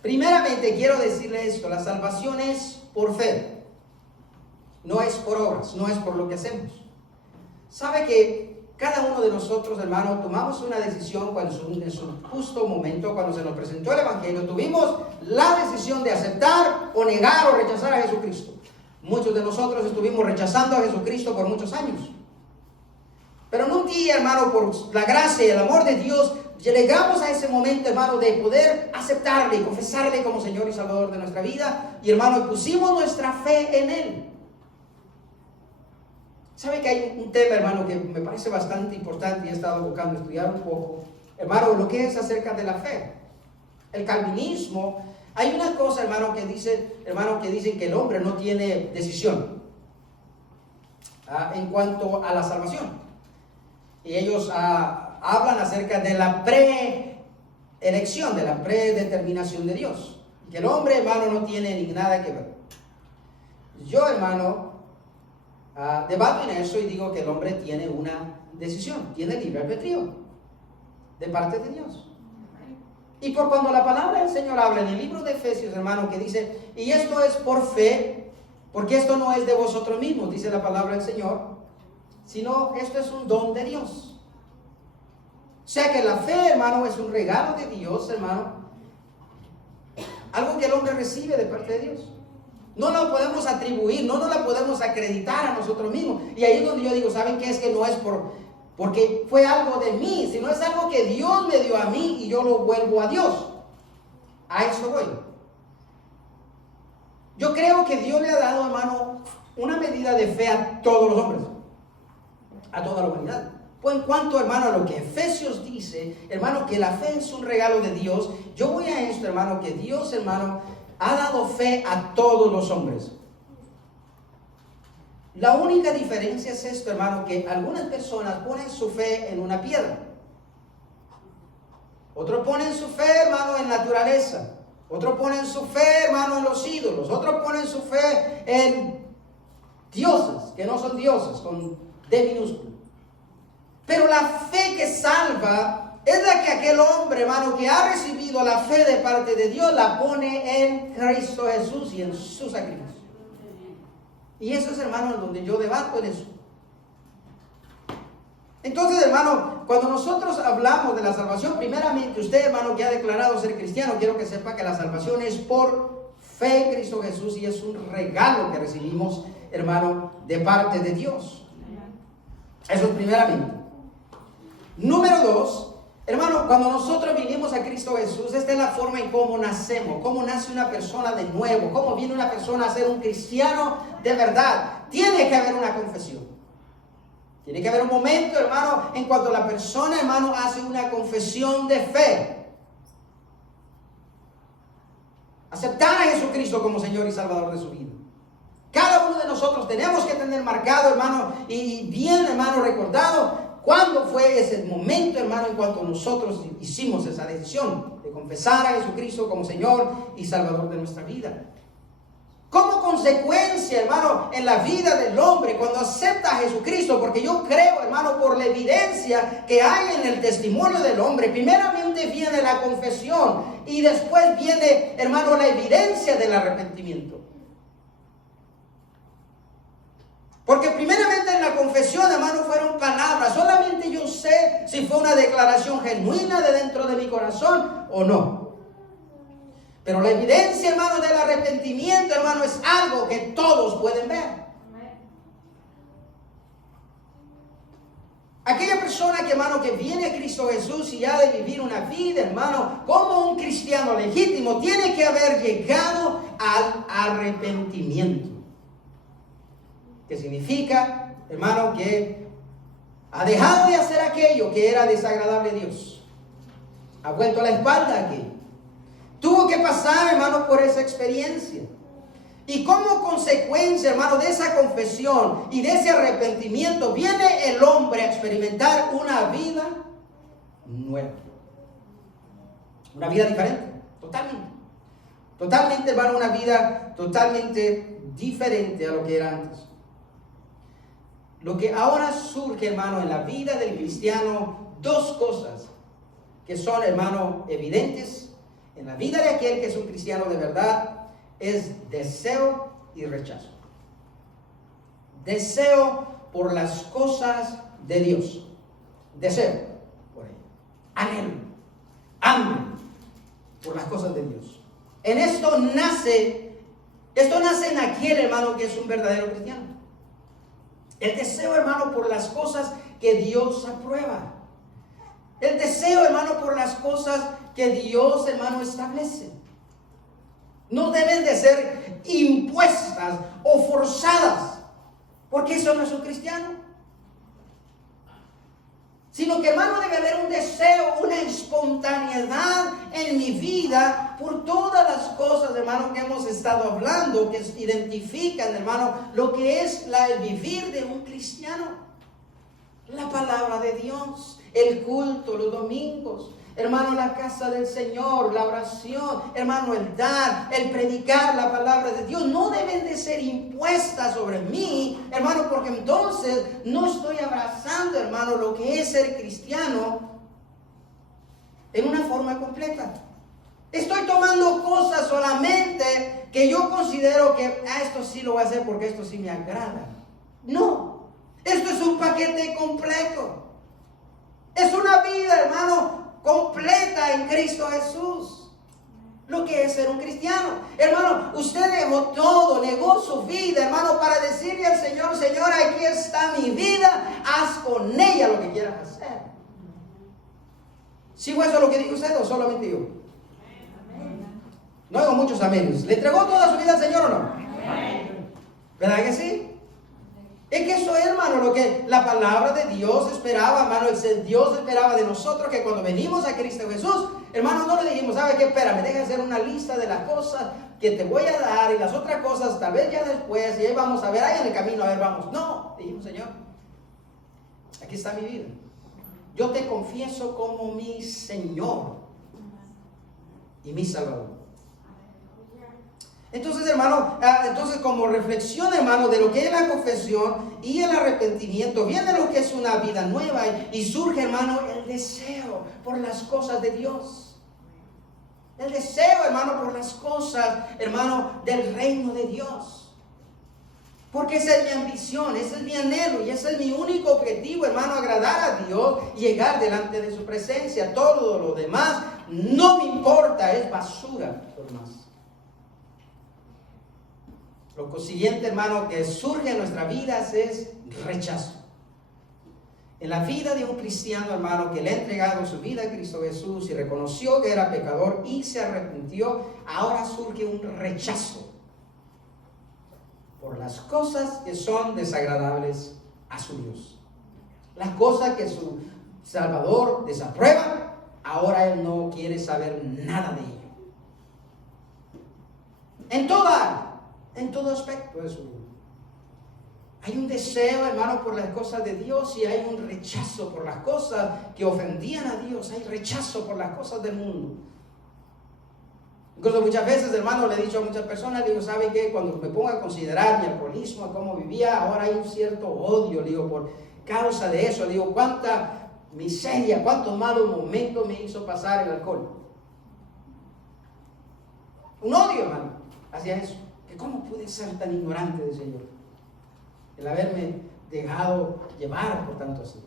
Primeramente, quiero decirle esto: la salvación es por fe. No es por obras, no es por lo que hacemos. ¿Sabe que cada uno de nosotros, hermano, tomamos una decisión cuando en su justo momento, cuando se nos presentó el Evangelio, tuvimos la decisión de aceptar o negar o rechazar a Jesucristo? Muchos de nosotros estuvimos rechazando a Jesucristo por muchos años. Pero en un día, hermano, por la gracia y el amor de Dios, llegamos a ese momento, hermano, de poder aceptarle y confesarle como Señor y Salvador de nuestra vida. Y, hermano, pusimos nuestra fe en Él. ¿Sabe que hay un tema, hermano, que me parece bastante importante y he estado buscando estudiar un poco? Hermano, lo que es acerca de la fe. El calvinismo, hay una cosa, hermano, que dicen que el hombre no tiene decisión en cuanto a la salvación. Y ellos hablan acerca de la preelección, de la predeterminación de Dios. Que el hombre, hermano, no tiene ni nada que ver. Yo, hermano, debato en eso y digo que el hombre tiene una decisión, tiene libre albedrío de parte de Dios. Y por cuando la palabra del Señor habla en el libro de Efesios, hermano, que dice: y esto es por fe, porque esto no es de vosotros mismos, dice la palabra del Señor, sino esto es un don de Dios. O sea que la fe, hermano, es un regalo de Dios, hermano, algo que el hombre recibe de parte de Dios. No la podemos atribuir, no nos la podemos acreditar a nosotros mismos. Y ahí es donde yo digo: ¿saben qué? Es que no es porque fue algo de mí, sino es algo que Dios me dio a mí y yo lo vuelvo a Dios. A eso voy. Yo creo que Dios le ha dado, hermano, una medida de fe a todos los hombres, a toda la humanidad. Pues en cuanto, hermano, a lo que Efesios dice, hermano, que la fe es un regalo de Dios, yo voy a esto, hermano, que Dios, hermano, ha dado fe a todos los hombres. La única diferencia es esto, hermano, que algunas personas ponen su fe en una piedra. Otros ponen su fe, hermano, en naturaleza. Otros ponen su fe, hermano, en los ídolos. Otros ponen su fe en dioses, que no son dioses, con D minúsculo. Pero la fe que salva es la que aquel hombre, hermano, que ha recibido la fe de parte de Dios, la pone en Cristo Jesús y en su sacrificio. Y eso es, hermano, en donde yo debato en eso. Entonces, hermano, cuando nosotros hablamos de la salvación, primeramente, usted, hermano, que ha declarado ser cristiano, quiero que sepa que la salvación es por fe en Cristo Jesús y es un regalo que recibimos, hermano, de parte de Dios. Eso es primeramente. Número 2. Hermano, cuando nosotros vinimos a Cristo Jesús, esta es la forma en cómo nacemos, cómo nace una persona de nuevo, cómo viene una persona a ser un cristiano de verdad. Tiene que haber una confesión. Tiene que haber un momento, hermano, en cuanto la persona, hermano, hace una confesión de fe. Aceptar a Jesucristo como Señor y Salvador de su vida. Cada uno de nosotros tenemos que tener marcado, hermano, y bien, hermano, recordado cuándo fue ese momento, hermano, en cuanto nosotros hicimos esa decisión de confesar a Jesucristo como Señor y Salvador de nuestra vida. ¿Cómo consecuencia, hermano, en la vida del hombre cuando acepta a Jesucristo, porque yo creo, hermano, por la evidencia que hay en el testimonio del hombre, primeramente viene la confesión y después viene, hermano, la evidencia del arrepentimiento. Porque primeramente en la confesión, hermano, fueron palabras. Solamente yo sé si fue una declaración genuina de dentro de mi corazón o no. Pero la evidencia, hermano, del arrepentimiento, hermano, es algo que todos pueden ver. Aquella persona que, hermano, que viene a Cristo Jesús y ha de vivir una vida, hermano, como un cristiano legítimo, tiene que haber llegado al arrepentimiento. Que significa, hermano, que ha dejado de hacer aquello que era desagradable a Dios. Ha vuelto la espalda aquí. Tuvo que pasar, hermano, por esa experiencia. Y como consecuencia, hermano, de esa confesión y de ese arrepentimiento, viene el hombre a experimentar una vida nueva. Una vida diferente, totalmente. Totalmente, hermano, una vida totalmente diferente a lo que era antes. Lo que ahora surge, hermano, en la vida del cristiano, dos cosas que son, hermano, evidentes en la vida de aquel que es un cristiano de verdad, es deseo y rechazo. Deseo por las cosas de Dios. Deseo por ello. Anhelo, hambre por las cosas de Dios. Esto nace en aquel, hermano, que es un verdadero cristiano. El deseo, hermano, por las cosas que Dios aprueba. El deseo, hermano, por las cosas que Dios, hermano, establece. No deben de ser impuestas o forzadas, porque eso no es un cristiano. Sino que, hermano, debe haber un deseo, una espontaneidad en mi vida por todas las cosas, hermano, que hemos estado hablando, que identifican, hermano, lo que es el vivir de un cristiano. La palabra de Dios, el culto, los domingos, hermano, la casa del Señor, la oración, hermano, el dar, el predicar la palabra de Dios, no deben de ser impuestas sobre mí, hermano, porque entonces no estoy abrazando, hermano, lo que es ser cristiano en una forma completa. Estoy tomando cosas solamente que yo considero que esto sí lo voy a hacer porque esto sí me agrada. No, esto es un paquete completo. Es una vida, hermano, completa en Cristo Jesús. Lo que es ser un cristiano. Hermano, usted dejó todo, negó su vida, hermano, para decirle al Señor: Señor, aquí está mi vida, haz con ella lo que quieras hacer. ¿Sí fue eso lo que dijo usted o solamente yo? No hago muchos amenes. ¿Le entregó toda su vida al Señor o no? ¿Verdad que sí? Es que eso es, hermano, lo que la palabra de Dios esperaba, hermano. Dios esperaba de nosotros que cuando venimos a Cristo Jesús, hermano, no le dijimos: ¿sabe qué? Espérame, deja hacer una lista de las cosas que te voy a dar y las otras cosas tal vez ya después, y ahí vamos a ver, ahí en el camino, a ver, vamos. No, dijimos: Señor, aquí está mi vida. Yo te confieso como mi Señor y mi Salvador. Entonces, hermano, como reflexión, hermano, de lo que es la confesión y el arrepentimiento, viene lo que es una vida nueva y surge, hermano, el deseo por las cosas de Dios. El deseo, hermano, por las cosas, hermano, del reino de Dios. Porque esa es mi ambición, ese es mi anhelo y ese es mi único objetivo, hermano: agradar a Dios y llegar delante de su presencia. Todo lo demás no me importa, es basura por más. Lo siguiente, hermano, que surge en nuestras vidas es rechazo. En la vida de un cristiano, hermano, que le ha entregado su vida a Cristo Jesús y reconoció que era pecador y se arrepintió, ahora surge un rechazo por las cosas que son desagradables a su Dios. Las cosas que su Salvador desaprueba, ahora él no quiere saber nada de ello. En todo aspecto de su vida. Hay un deseo, hermano, por las cosas de Dios y hay un rechazo por las cosas que ofendían a Dios. Hay rechazo por las cosas del mundo. Incluso muchas veces, hermano, le he dicho a muchas personas, le digo, ¿sabe qué? Cuando me pongo a considerar mi alcoholismo, cómo vivía, ahora hay un cierto odio, le digo, por causa de eso. Le digo, cuánta miseria, cuántos malos momentos me hizo pasar el alcohol. Un odio, hermano, hacia eso. Que cómo pude ser tan ignorante, decía yo, el haberme dejado llevar por tanto así.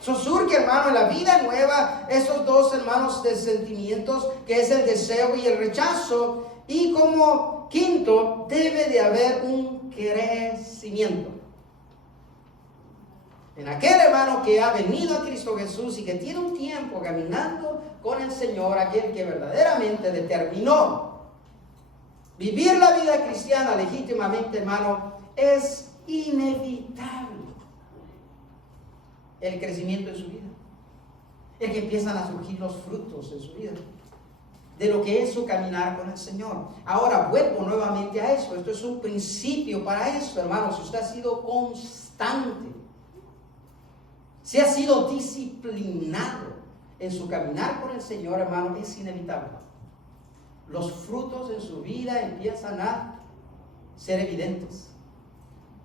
Eso surge, hermano, en la vida nueva, esos dos, hermanos, de sentimientos, que es el deseo y el rechazo. Y como quinto, debe de haber un crecimiento. En aquel hermano que ha venido a Cristo Jesús y que tiene un tiempo caminando con el Señor, aquel que verdaderamente determinó vivir la vida cristiana legítimamente, hermano, es inevitable el crecimiento en su vida, el que empiezan a surgir los frutos en su vida, de lo que es su caminar con el Señor. Ahora vuelvo nuevamente a eso. Esto es un principio para eso, hermano. Si usted ha sido constante, si ha sido disciplinado en su caminar con el Señor, hermano, es inevitable. Los frutos en su vida empiezan a ser evidentes.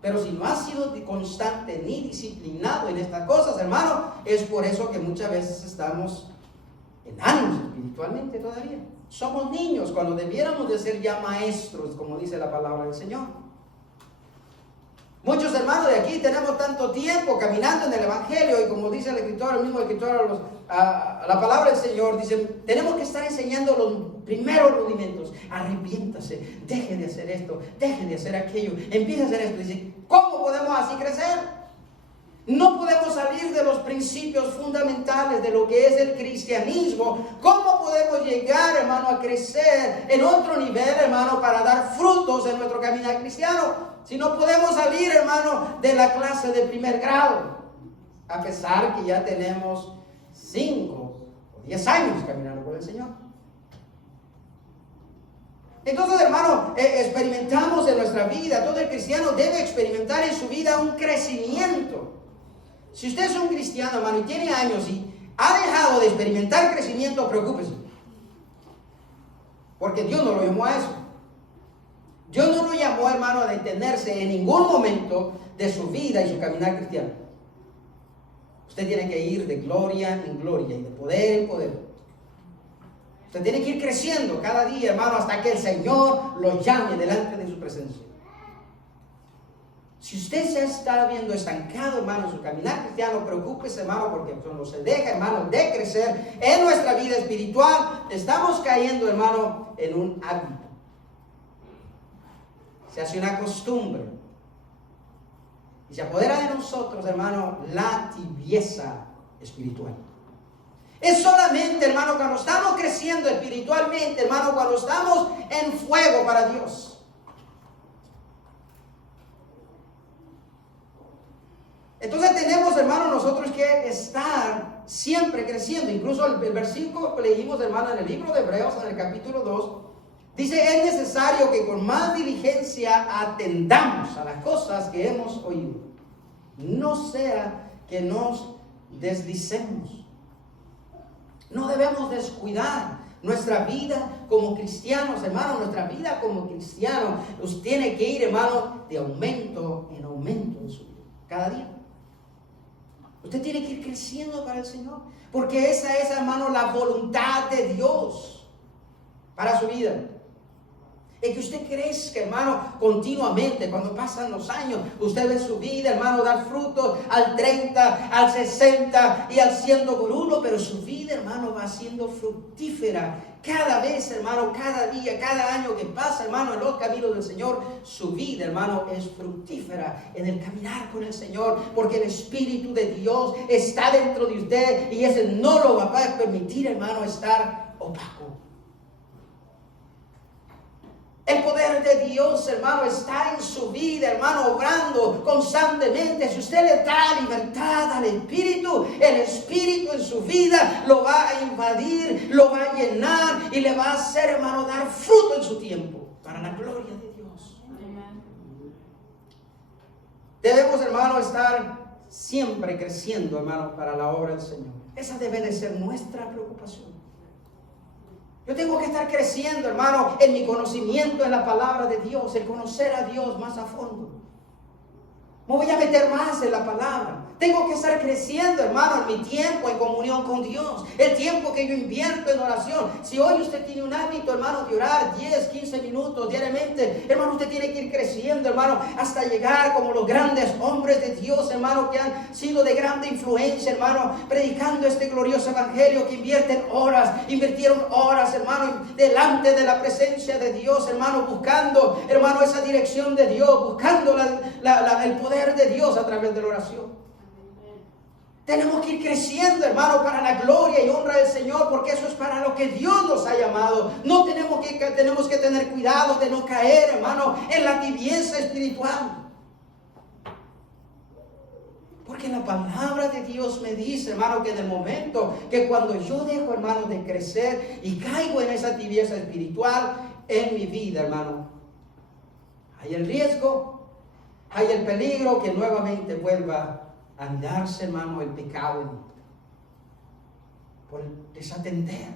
Pero si no ha sido constante ni disciplinado en estas cosas, hermano, es por eso que muchas veces estamos enanos espiritualmente todavía. Somos niños cuando debiéramos de ser ya maestros, como dice la palabra del Señor. Muchos hermanos de aquí tenemos tanto tiempo caminando en el Evangelio, y como dice el escritor, el mismo escritor, a la palabra del Señor, dice, tenemos que estar enseñando los primeros rudimentos. Arrepiéntase, deje de hacer esto, deje de hacer aquello, empiece a hacer esto. Dice, ¿cómo podemos así crecer? No podemos salir de los principios fundamentales de lo que es el cristianismo. ¿Cómo podemos llegar, hermano, a crecer en otro nivel, hermano, para dar frutos en nuestro caminar cristiano? Si no podemos salir, hermano, de la clase de primer grado, a pesar que ya tenemos 5 o 10 años caminando con el Señor. Entonces, hermano, experimentamos en nuestra vida, todo el cristiano debe experimentar en su vida un crecimiento. Si usted es un cristiano, hermano, y tiene años y ha dejado de experimentar crecimiento, preocúpese. Porque Dios no lo llamó a eso. Dios no lo llamó, hermano, a detenerse en ningún momento de su vida y su caminar cristiano. Usted tiene que ir de gloria en gloria y de poder en poder. Usted tiene que ir creciendo cada día, hermano, hasta que el Señor lo llame delante de su presencia. Si usted se está viendo estancado, hermano, en su caminar cristiano, preocúpese, hermano, porque cuando se deja, hermano, de crecer en nuestra vida espiritual, estamos cayendo, hermano, en un hábito. Se hace una costumbre y se apodera de nosotros, hermano, la tibieza espiritual. Es solamente, hermano, cuando estamos creciendo espiritualmente, hermano, cuando estamos en fuego para Dios. Entonces tenemos, hermano, nosotros que estar siempre creciendo. Incluso el versículo que leímos, hermano, en el libro de Hebreos, en el capítulo 2, dice, es necesario que con más diligencia atendamos a las cosas que hemos oído. No sea que nos deslicemos. No debemos descuidar nuestra vida como cristianos, hermano. Nuestra vida como cristianos nos tiene que ir, hermano, de aumento en aumento en su vida, cada día. Usted tiene que ir creciendo para el Señor, porque esa es, hermano, la voluntad de Dios para su vida. Es que usted crezca, hermano, continuamente. Cuando pasan los años, usted ve su vida, hermano, dar frutos al 30, al 60 y al 100 por 1. Pero su vida, hermano, va siendo fructífera. Cada vez, hermano, cada día, cada año que pasa, hermano, en los caminos del Señor, su vida, hermano, es fructífera en el caminar con el Señor. Porque el Espíritu de Dios está dentro de usted y ese no lo va a permitir, hermano, estar opaco. El poder de Dios, hermano, está en su vida, hermano, obrando constantemente. Si usted le da libertad al Espíritu, el Espíritu en su vida lo va a invadir, lo va a llenar y le va a hacer, hermano, dar fruto en su tiempo para la gloria de Dios. Debemos, hermano, estar siempre creciendo, hermano, para la obra del Señor. Esa debe de ser nuestra preocupación. Yo tengo que estar creciendo, hermano, en mi conocimiento en la palabra de Dios, el conocer a Dios más a fondo. Me voy a meter más en la palabra. Tengo que estar creciendo, hermano, en mi tiempo en comunión con Dios. El tiempo que yo invierto en oración. Si hoy usted tiene un hábito, hermano, de orar 10, 15 minutos diariamente, hermano, usted tiene que ir creciendo, hermano, hasta llegar como los grandes hombres de Dios, hermano, que han sido de grande influencia, hermano, predicando este glorioso evangelio, que invirtieron horas, hermano, delante de la presencia de Dios, hermano, buscando, hermano, esa dirección de Dios, buscando el poder de Dios a través de la oración. Tenemos que ir creciendo, hermano, para la gloria y honra del Señor, porque eso es para lo que Dios nos ha llamado. No tenemos que tener cuidado de no caer, hermano, en la tibieza espiritual. Porque la palabra de Dios me dice, hermano, que en el momento que cuando yo dejo, hermano, de crecer y caigo en esa tibieza espiritual en mi vida, hermano, hay el riesgo, hay el peligro que nuevamente vuelva a andarse, hermano, el pecado en mí, por desatender,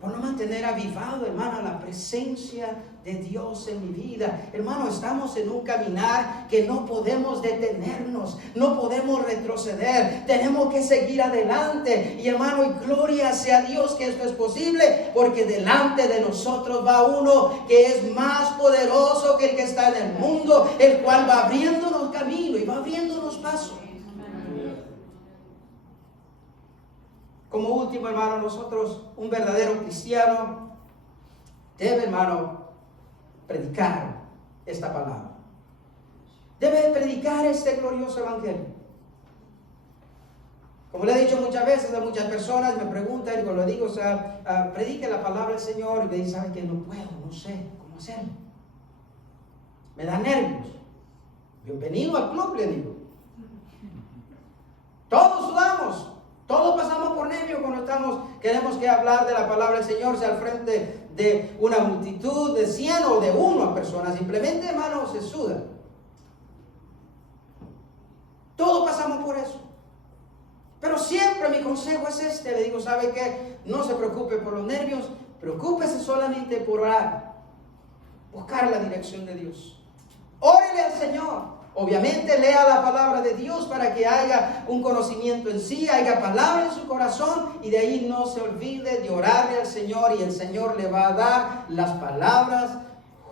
por no mantener avivado, hermano, la presencia de Dios en mi vida. Hermano, estamos en un caminar que no podemos detenernos, no podemos retroceder, tenemos que seguir adelante. Y hermano, y gloria sea a Dios que esto es posible, porque delante de nosotros va uno que es más poderoso que el que está en el mundo, el cual va abriéndonos camino y va abriéndonos paso. Como último, hermano, nosotros, un verdadero cristiano debe, hermano, predicar esta palabra. Debe predicar este glorioso evangelio. Como le he dicho muchas veces a muchas personas, me preguntan, y cuando le digo, predique la palabra del Señor, y me dicen, ¿sabe qué? No puedo, no sé cómo hacerlo. Me da nervios. Bienvenido al club, le digo. Todos sudamos. Todos pasamos por nervios cuando queremos que hablar de la palabra del Señor, sea al frente de una multitud de 100 o de 1 personas. Simplemente, hermano, se suda. Todos pasamos por eso. Pero siempre mi consejo es este. Le digo, ¿sabe qué? No se preocupe por los nervios. Preocúpese solamente por orar. Buscar la dirección de Dios. Órele al Señor. Obviamente lea la palabra de Dios para que haya un conocimiento en sí, haya palabra en su corazón, y de ahí no se olvide de orarle al Señor, y el Señor le va a dar las palabras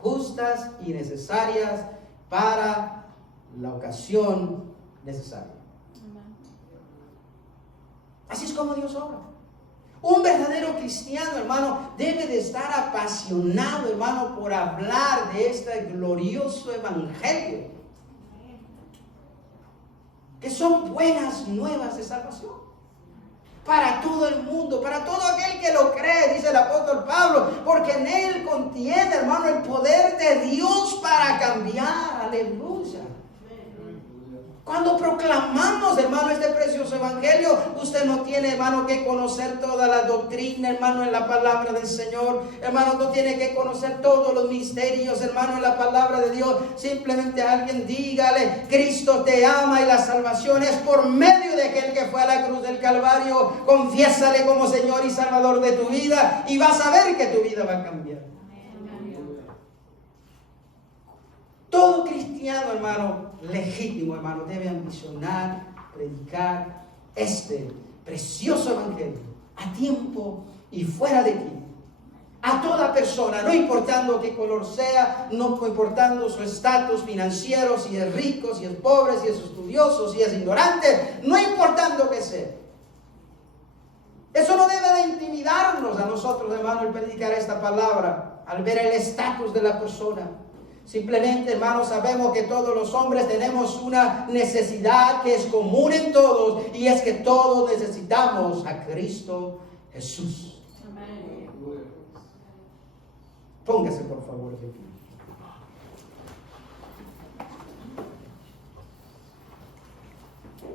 justas y necesarias para la ocasión necesaria. Así es como Dios obra. Un verdadero cristiano, hermano, debe de estar apasionado, hermano, por hablar de este glorioso evangelio, que son buenas nuevas de salvación para todo el mundo, para todo aquel que lo cree, dice el apóstol Pablo, porque en él contiene, hermano, el poder de Dios para cambiar. Aleluya. Cuando proclamamos, hermano, este precioso evangelio, usted no tiene, hermano, que conocer toda la doctrina, hermano, en la palabra del Señor. Hermano, no tiene que conocer todos los misterios, hermano, en la palabra de Dios. Simplemente a alguien dígale, Cristo te ama y la salvación es por medio de aquel que fue a la cruz del Calvario. Confiésale como Señor y Salvador de tu vida y vas a ver que tu vida va a cambiar. Todo cristiano, hermano, legítimo, hermano, debe ambicionar, predicar este precioso evangelio a tiempo y fuera de aquí. A toda persona, no importando qué color sea, no importando su estatus financiero, si es rico, si es pobre, si es estudioso, si es ignorante, no importando qué sea. Eso no debe de intimidarnos a nosotros, hermano, el predicar esta palabra, al ver el estatus de la persona. Simplemente, hermanos, sabemos que todos los hombres tenemos una necesidad que es común en todos, y es que todos necesitamos a Cristo Jesús. Amén. Póngase, por favor, de pie.